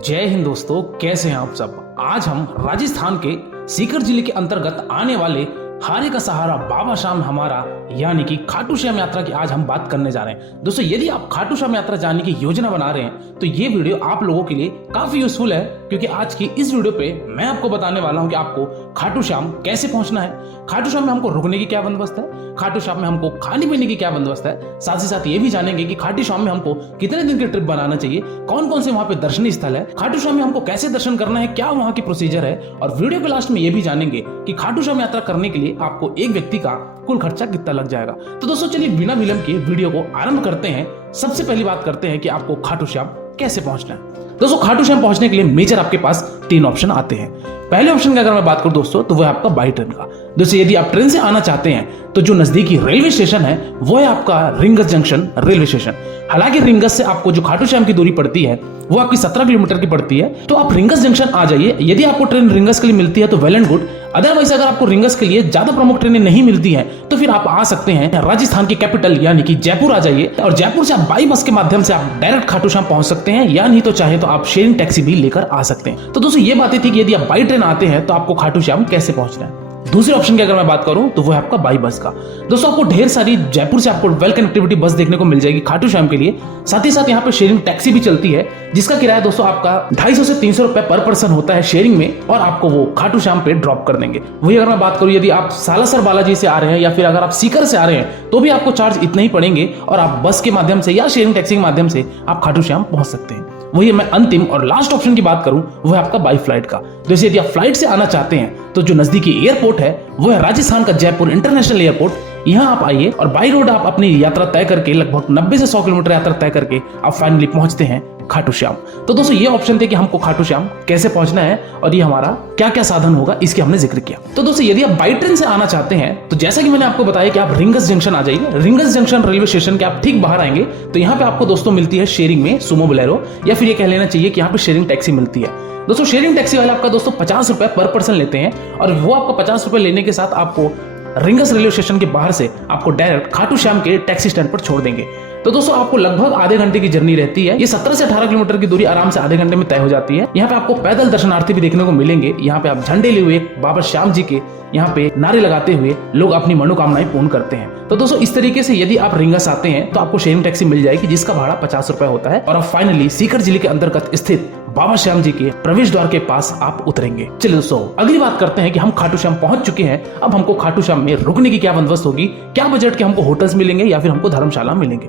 जय हिंद दोस्तों, कैसे हैं आप सब। आज हम राजस्थान के सीकर जिले के अंतर्गत आने वाले हारे का सहारा बाबा श्याम हमारा यानी कि खाटू श्याम यात्रा की आज हम बात करने जा रहे हैं। दोस्तों, यदि आप खाटू श्याम यात्रा जाने की योजना बना रहे हैं तो ये वीडियो आप लोगों के लिए काफी यूजफुल है, क्योंकि आज की इस वीडियो पे मैं आपको बताने वाला हूं कि आपको खाटू श्याम कैसे पहुंचना है, खाटू श्याम में हमको रुकने की क्या बंदोबस्त है, खाटू श्याम में हमको खाने पीने की क्या बंदोबस्त है। साथ ही साथ ये भी जानेंगे कि खाटू श्याम में हमको कितने दिन की ट्रिप बनाना चाहिए, कौन कौन से वहाँ पे दर्शनीय स्थल है, खाटू श्याम में हमको कैसे दर्शन करना है, क्या वहाँ की प्रोसीजर है, और वीडियो के लास्ट में ये भी जानेंगे कि खाटू श्याम यात्रा करने के लिए आपको एक व्यक्ति का कुल खर्चा कितना लग जाएगा। तो दोस्तों चलिए बिना विलंब के वीडियो को आरंभ करते हैं। सबसे पहली बात करते हैं कि आपको खाटू श्याम कैसे पहुंचना है। दोस्तों, खाटू श्याम पहुंचने के लिए मेजर आपके पास 3 ऑप्शन आते हैं। पहले ऑप्शन की अगर मैं बात करूं दोस्तों तो वो है आपका बाई ट्रेन का। दोस्तों, यदि आप ट्रेन से आना चाहते हैं तो जो नजदीकी रेलवे स्टेशन है वो है आपका रिंगस जंक्शन रेलवे स्टेशन। हालांकि रिंगस से आपको जो खाटू श्याम की दूरी पड़ती है वो आपकी 17 किलोमीटर की पड़ती है, तो आप रिंगस जंक्शन आ जाइए। यदि आपको ट्रेन रिंगस के लिए मिलती है तो वेल एंड गुड, अदरवाइज अगर आपको रिंगस के लिए ज्यादा प्रमुख ट्रेनें नहीं मिलती हैं तो फिर आप आ सकते हैं राजस्थान की कैपिटल यानी कि जयपुर आ जाइए, और जयपुर से आप बाई बस के माध्यम से आप डायरेक्ट खाटू श्याम पहुंच सकते हैं, या नहीं तो चाहे तो आप शेयरिंग टैक्सी भी लेकर आ सकते हैं। तो दोस्तों ये बातें थी कि यदि आप बाई ट्रेन आते हैं तो आपको खाटू श्याम कैसे पहुंचना है। दूसरे ऑप्शन की अगर मैं बात करूं तो वो है आपका बाई बस का। दोस्तों, आपको ढेर सारी जयपुर से आपको वेल कनेक्टिविटी बस देखने को मिल जाएगी खाटू श्याम के लिए। साथ ही साथ यहाँ पे शेयरिंग टैक्सी भी चलती है जिसका किराया दोस्तों आपका 250 से 300 रुपए पर पर्सन होता है शेयरिंग में, और आपको वो खाटू श्याम पे ड्रॉप कर देंगे। वही अगर मैं बात करूं यदि आप सालासर बालाजी से आ रहे हैं या फिर अगर आप सीकर से आ रहे हैं तो भी आपको चार्ज इतने ही पड़ेंगे, और आप बस के माध्यम से या शेयरिंग टैक्सी के माध्यम से आप खाटू श्याम पहुंच सकते हैं। वही मैं अंतिम और लास्ट ऑप्शन की बात करूं वो है आपका बाई फ्लाइट का। जैसे यदि आप फ्लाइट से आना चाहते हैं तो जो नजदीकी एयरपोर्ट है वो है राजस्थान का जयपुर इंटरनेशनल एयरपोर्ट। यहाँ आप आइए और बाई रोड आप अपनी यात्रा तय करके लगभग 90 से 100 किलोमीटर यात्रा तय करके आप फाइनली पहुंचते हैं खाटू श्याम। तो दोस्तों ये ऑप्शन थे कि हमको खाटू श्याम कैसे पहुंचना है और ये हमारा क्या क्या साधन होगा, इसके हमने जिक्र किया। तो दोस्तों यदि आप बाई ट्रेन से आना चाहते हैं तो जैसा कि मैंने आपको बताया कि आप रिंगस जंक्शन आ जाइए। रिंगस जंक्शन रेलवे स्टेशन के आप ठीक बाहर आएंगे तो यहाँ पे आपको दोस्तों मिलती है शेयरिंग में सुमो बोलेरो, या फिर ये कह लेना चाहिए कि यहाँ पे शेयरिंग टैक्सी मिलती है। दोस्तों शेयरिंग टैक्सी वाले आपका दोस्तों 50 रुपए पर पर्सन लेते हैं, और वो आपको 50 रुपए लेने के साथ आपको रिंगस रेलवे स्टेशन के बाहर से आपको डायरेक्ट खाटू श्याम के टैक्सी स्टैंड पर छोड़ देंगे। तो दोस्तों आपको लगभग आधे घंटे की जर्नी रहती है। ये 17 से 18 किलोमीटर की दूरी आराम से आधे घंटे में तय हो जाती है। यहाँ पे आपको पैदल दर्शनार्थी भी देखने को मिलेंगे। यहाँ पे आप झंडे लिए हुए बाबा श्याम जी के यहाँ पे नारे लगाते हुए लोग अपनी मनोकामनाएं पूर्ण करते हैं। तो दोस्तों इस तरीके से यदि आप रिंगस आते हैं तो आपको शेयरिंग टैक्सी मिल जाएगी जिसका भाड़ा 50 रुपए होता है, और अब फाइनली सीकर जिले के अंतर्गत स्थित बाबा श्याम जी के प्रवेश द्वार के पास आप उतरेंगे। चलिए दोस्तों अगली बात करते हैं कि हम खाटू श्याम पहुंच चुके हैं। अब हमको खाटू श्याम में रुकने की क्या बंदोबस्त होगी, क्या बजट के हमको होटल्स मिलेंगे या फिर हमको धर्मशाला मिलेंगे।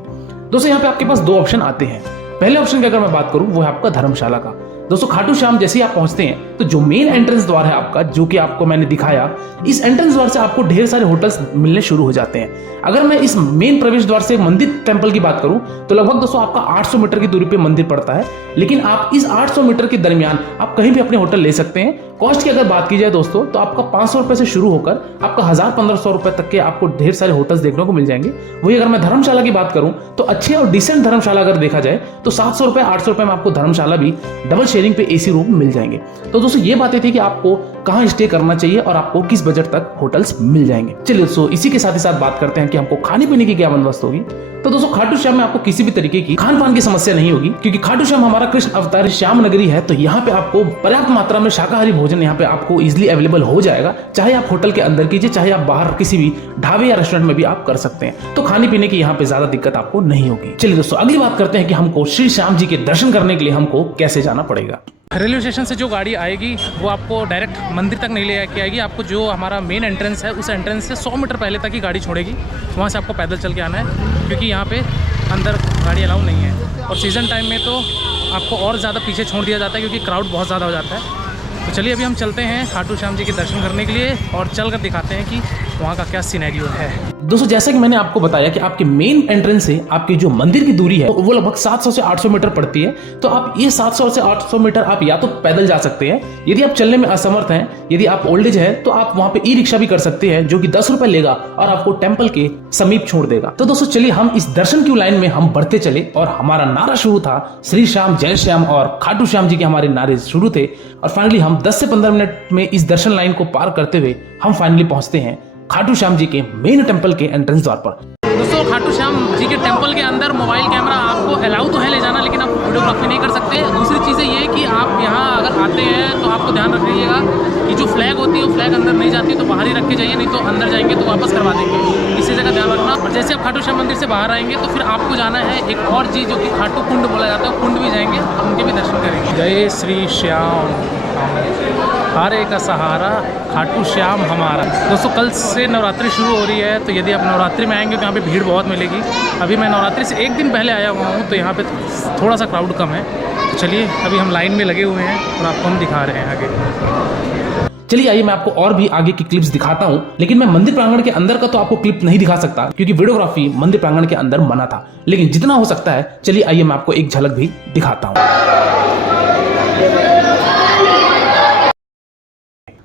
दोस्तों यहाँ पे आपके पास 2 ऑप्शन आते हैं। पहले ऑप्शन की अगर मैं बात करूं वो है आपका धर्मशाला का। दोस्तों खाटू श्याम जैसे ही आप पहुंचते हैं तो जो मेन एंट्रेंस द्वार है आपका, जो कि आपको मैंने दिखाया, इस एंट्रेंस द्वार से आपको ढेर सारे होटल्स मिलने शुरू हो जाते हैं। अगर मैं इस मेन प्रवेश द्वार से मंदिर टेंपल की बात करूं तो लगभग दोस्तों आपका 800 मीटर की दूरी पे मंदिर पड़ता है, लेकिन आप इस 800 मीटर के दरमियान आप कहीं भी अपने होटल ले सकते हैं। कॉस्ट की अगर बात की जाए दोस्तों तो आपका 500 रुपए से शुरू होकर आपका 1000-1500 रुपए तक के आपको ढेर सारे होटल्स देखने को मिल जाएंगे। वही अगर मैं धर्मशाला की बात करूं तो अच्छे और डिसेंट धर्मशाला अगर देखा जाए तो 700 रुपए 800 रुपए में आपको धर्मशाला भी डबल शेयरिंग पे एसी रूम मिल जाएंगे। तो दोस्तों ये बातें थी कि आपको कहां स्टे करना चाहिए और आपको किस बजट तक होटल्स मिल जाएंगे। चलिए दोस्तों इसी के साथ ही साथ बात करते हैं कि हमको खाने पीने की क्या बंदोबस्त होगी। तो दोस्तों खाटू श्याम में आपको किसी भी तरीके की खान पान की समस्या नहीं होगी, क्योंकि खाटू श्याम हमारा कृष्ण अवतार श्याम नगरी है। तो यहाँ पे आपको पर्याप्त मात्रा में शाकाहारी भोजन यहाँ पे आपको इजिली अवेलेबल हो जाएगा, चाहे आप होटल के अंदर कीजिए चाहे आप बाहर किसी भी ढाबे या रेस्टोरेंट में भी आप कर सकते हैं। तो खाने पीने की यहाँ पे ज्यादा दिक्कत आपको नहीं होगी। चलिए दोस्तों अगली बात करते हैं कि हमको श्री श्याम जी के दर्शन करने के लिए हमको कैसे जाना पड़ेगा। रेलवे स्टेशन से जो गाड़ी आएगी वो आपको डायरेक्ट मंदिर तक नहीं ले के आएगी। आपको जो हमारा मेन एंट्रेंस है उस एंट्रेंस से 100 मीटर पहले तक ही गाड़ी छोड़ेगी। वहाँ से आपको पैदल चल के आना है, क्योंकि यहाँ पे अंदर गाड़ी अलाउ नहीं है, और सीज़न टाइम में तो आपको और ज़्यादा पीछे छोड़ दिया जाता है क्योंकि क्राउड बहुत ज़्यादा हो जाता है। तो चलिए अभी हम चलते हैं खाटू श्याम जी के दर्शन करने के लिए और चल कर दिखाते हैं कि वहाँ का क्या सिनेरियो है। दोस्तों जैसा कि मैंने आपको बताया कि आपके मेन एंट्रेंस से आपकी जो मंदिर की दूरी है वो लगभग 700 से 800 मीटर पड़ती है। तो आप ये 700 से 800 मीटर आप या तो पैदल जा सकते हैं, यदि आप चलने में असमर्थ हैं, यदि आप ओल्ड एज है तो आप वहां पे ई रिक्शा भी कर सकते हैं जो कि 10 रुपए लेगा और आपको टेंपल के समीप छोड़ देगा। तो दोस्तों चलिए हम इस दर्शन की लाइन में हम बढ़ते चले, और हमारा नारा शुरू था श्री श्याम जय श्याम, और खाटू श्याम जी के हमारे नारे शुरू थे, और फाइनली हम 10 से 15 मिनट में इस दर्शन लाइन को पार करते हुए हम फाइनली पहुंचते हैं खाटू श्याम जी के मेन टेंपल के एंट्रेंस द्वार पर। दोस्तों खाटू श्याम जी के टेम्पल के अंदर मोबाइल कैमरा आपको अलाउ तो है ले जाना, लेकिन आप वीडियोग्राफी नहीं कर सकते। दूसरी चीज़ें ये कि आप यहाँ अगर आते हैं तो आपको ध्यान रख लीजिएगा कि जो फ्लैग होती है वो फ्लैग अंदर नहीं जाती, तो बाहर ही रख के जाइए, नहीं तो अंदर जाएंगे तो वापस करवा देंगे। इसी जगह ध्यान रखना। और जैसे आप खाटू श्याम मंदिर से बाहर आएंगे तो फिर आपको जाना है एक और चीज़ जो कि खाटू कुंड बोला जाता है, कुंड भी जाएंगे, उनके भी दर्शन करेंगे। जय श्री श्याम, हारे का सहारा, खाटू श्याम हमारा। दोस्तों कल से नवरात्रि शुरू हो रही है, तो यदि आप नवरात्रि में आएंगे तो यहाँ पे भीड़ बहुत मिलेगी। अभी मैं नवरात्रि से एक दिन पहले आया हुआ हूँ, तो यहाँ पे थोड़ा सा क्राउड कम है। तो चलिए अभी हम लाइन में लगे हुए हैं और आपको हम दिखा रहे हैं आगे। चलिए आइए मैं आपको और भी आगे की क्लिप्स दिखाता हूँ, लेकिन मैं मंदिर प्रांगण के अंदर का तो आपको क्लिप नहीं दिखा सकता क्योंकि वीडियोग्राफी मंदिर प्रांगण के अंदर मना था। लेकिन जितना हो सकता है चलिए आइए मैं आपको एक झलक भी दिखाता हूँ।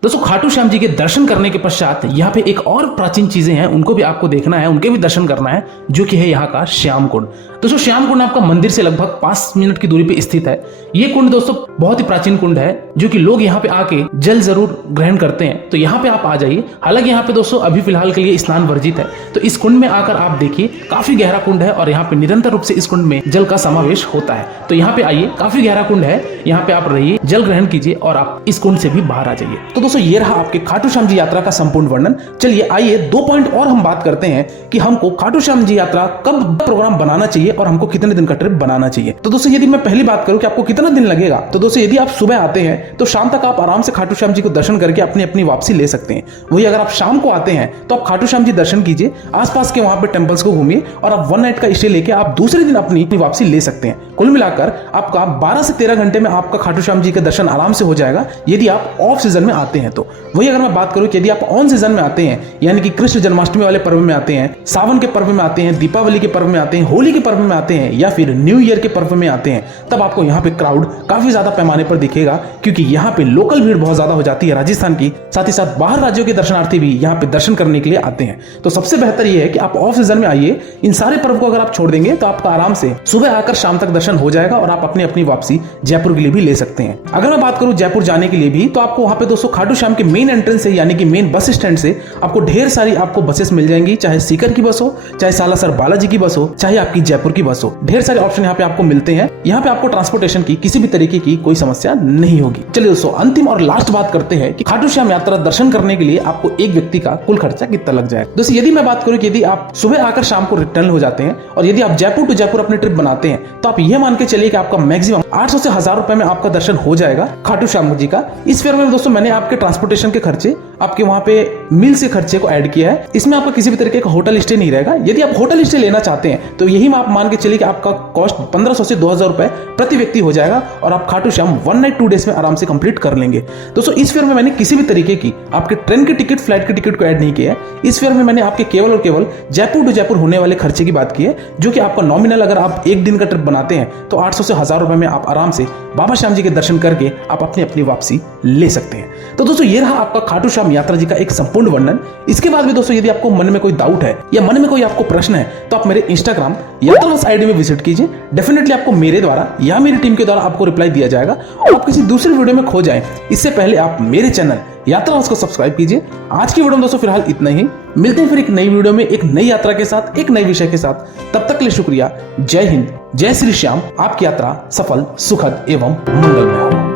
दोस्तों खाटू श्याम जी के दर्शन करने के पश्चात यहाँ पे एक और प्राचीन चीजें हैं, उनको भी आपको देखना है, उनके भी दर्शन करना है, जो कि है यहाँ का श्याम कुंड। दोस्तों श्याम कुंड आपका मंदिर से लगभग 5 मिनट की दूरी पे स्थित है। ये कुंड दोस्तों बहुत ही प्राचीन कुंड है, जो कि लोग यहाँ पे आके जल जरूर ग्रहण करते हैं, तो यहाँ पे आप आ जाइए। हालांकि यहाँ पे दोस्तों अभी फिलहाल के लिए स्नान वर्जित है, तो इस कुंड में आकर आप देखिए, काफी गहरा कुंड है और यहाँ पे निरंतर रूप से इस कुंड में जल का समावेश होता है। तो यहाँ पे आइए, काफी गहरा कुंड है, यहाँ पे आप रहिए, जल ग्रहण कीजिए और आप इस कुंड से भी बाहर आ जाइए। तो दोस्तों ये रहा आपके खाटू श्याम जी यात्रा का संपूर्ण वर्णन। चलिए आइए 2 पॉइंट और हम बात करते हैं कि हमको खाटू श्याम जी यात्रा कब प्रोग्राम बनाना चाहिए और हमको कितने दिन का ट्रिप बनाना चाहिए। तो दोस्तों यदि मैं पहली बात करूं कि आपको कितना दिन लगेगा, तो दोस्तों यदि आप सुबह आते हैं तो शाम तक आप आराम से खाटू श्याम जी को दर्शन करके अपनी अपनी वापसी ले सकते हैं। वही अगर आप शाम को आते हैं तो आप खाटू श्याम जी दर्शन कीजिए, आसपास के वहां पे टेंपल्स को घूमिए और आप 1 नाइट का स्टे लेके आप दूसरे दिन अपनी वापसी ले सकते हैं। कुल मिलाकर आपका 12 से 13 घंटे में आपका खाटू श्याम जी का दर्शन आराम से हो जाएगा यदि आप ऑफ सीजन में आते हैं तो। वही अगर मैं बात करूं कि यदि आप ऑन सीजन में आते हैं, यानी कि कृष्ण जन्माष्टमी वाले पर्व में आते हैं, सावन के पर्व में आते हैं, दीपावली के पर्व में आते हैं, होली के पर्व में आते हैं या फिर न्यू ईयर के पर्व में आते हैं, तब आपको यहाँ पे क्राउड काफी ज्यादा पैमाने पर दिखेगा, क्योंकि यहाँ पे लोकल भीड़ बहुत ज्यादा हो जाती है राजस्थान की। साथ ही साथ बाहर राज्यों के दर्शनार्थी भी यहाँ पे दर्शन करने के लिए आते हैं। तो सबसे बेहतर यह है कि आप ऑफ सीजन में आइए। इन सारे पर्व को अगर आप छोड़ देंगे तो आपका आराम से सुबह आकर शाम तक दर्शन हो जाएगा और आप अपनी अपनी वापसी जयपुर के लिए भी ले सकते हैं। अगर मैं बात करूं जयपुर जाने के लिए भी, तो आपको वहां पे दोस्तों खाटू श्याम के मेन एंट्रेंस से, यानी कि मेन बस स्टैंड से आपको ढेर सारी आपको बसेस मिल जाएंगी, चाहे सीकर की बस हो, चाहे सालासर बालाजी की बस हो, चाहे आपकी जयपुर की बस हो। ढेर सारे ऑप्शन यहाँ पे आपको मिलते हैं। यहाँ पे आपको ट्रांसपोर्टेशन की किसी भी तरीके की कोई समस्या नहीं होगी। चलिए दोस्तों अंतिम और लास्ट बात करते हैं कि खाटू श्याम यात्रा दर्शन करने के लिए आपको एक व्यक्ति का कुल खर्चा कितना लग जाए। दोस्तों यदि मैं बात करूं कि यदि आप सुबह आकर शाम को रिटर्न हो जाते हैं और यदि आप जयपुर टू जयपुर अपनी ट्रिप बनाते हैं, तो आप यह मान के चलिए कि आपका मैक्सिमम 800 से 1000 रुपए में आपका दर्शन हो जाएगा खाटू श्याम जी का। इस फेयर में दोस्तों मैंने आपके ट्रांसपोर्टेशन के खर्चे, आपके वहां पे मील से खर्चे को ऐड किया है। इसमें आपका किसी भी तरीके का होटल स्टे नहीं रहेगा। यदि आप होटल स्टे लेना चाहते हैं तो यही आप मान के चलिए कि आपका कॉस्ट 1500 से 2000 रुपए प्रति व्यक्ति हो जाएगा और आप खाटू श्याम 1 नाइट 2 डेज में आराम से कंप्लीट कर लेंगे। दोस्तों इस फेयर में मैंने किसी भी तरीके की आपके ट्रेन की टिकट, फ्लाइट की टिकट को ऐड नहीं किया है। इस फेयर में मैंने आपके केवल और केवल जयपुर टू जयपुर होने वाले खर्चे की बात की है, जो कि आपका नॉमिनल अगर आप एक दिन का ट्रिप बनाते हैं तो 800 से 1000 रुपए में आप आराम से बाबा श्याम जी के दर्शन करके आप अपनी अपनी वापसी ले सकते हैं। तो दोस्तों ये रहा आपका खाटू श्याम यात्रा जी का एक संपूर्ण वर्णन। इसके बाद भी दोस्तों यदि आपको मन में कोई डाउट है या मन में कोई आपको प्रश्न है, तो आप मेरे इंस्टाग्राम यात्रावश आईडी में विजिट कीजिए। डेफिनेटली आपको मेरे द्वारा या मेरी टीम के द्वारा आपको रिप्लाई दिया जाएगा और आप किसी दूसरे वीडियो में खो जाएं, इससे पहले आप मेरे चैनल यात्रावश को सब्सक्राइब कीजिए। आज की वीडियो में दोस्तों फिलहाल इतना ही। मिलते हैं फिर एक नई वीडियो में एक नई यात्रा के साथ, एक नए विषय के साथ। तब तक के लिए शुक्रिया। जय हिंद, जय श्री श्याम। आपकी यात्रा सफल, सुखद एवं मंगलमय हो।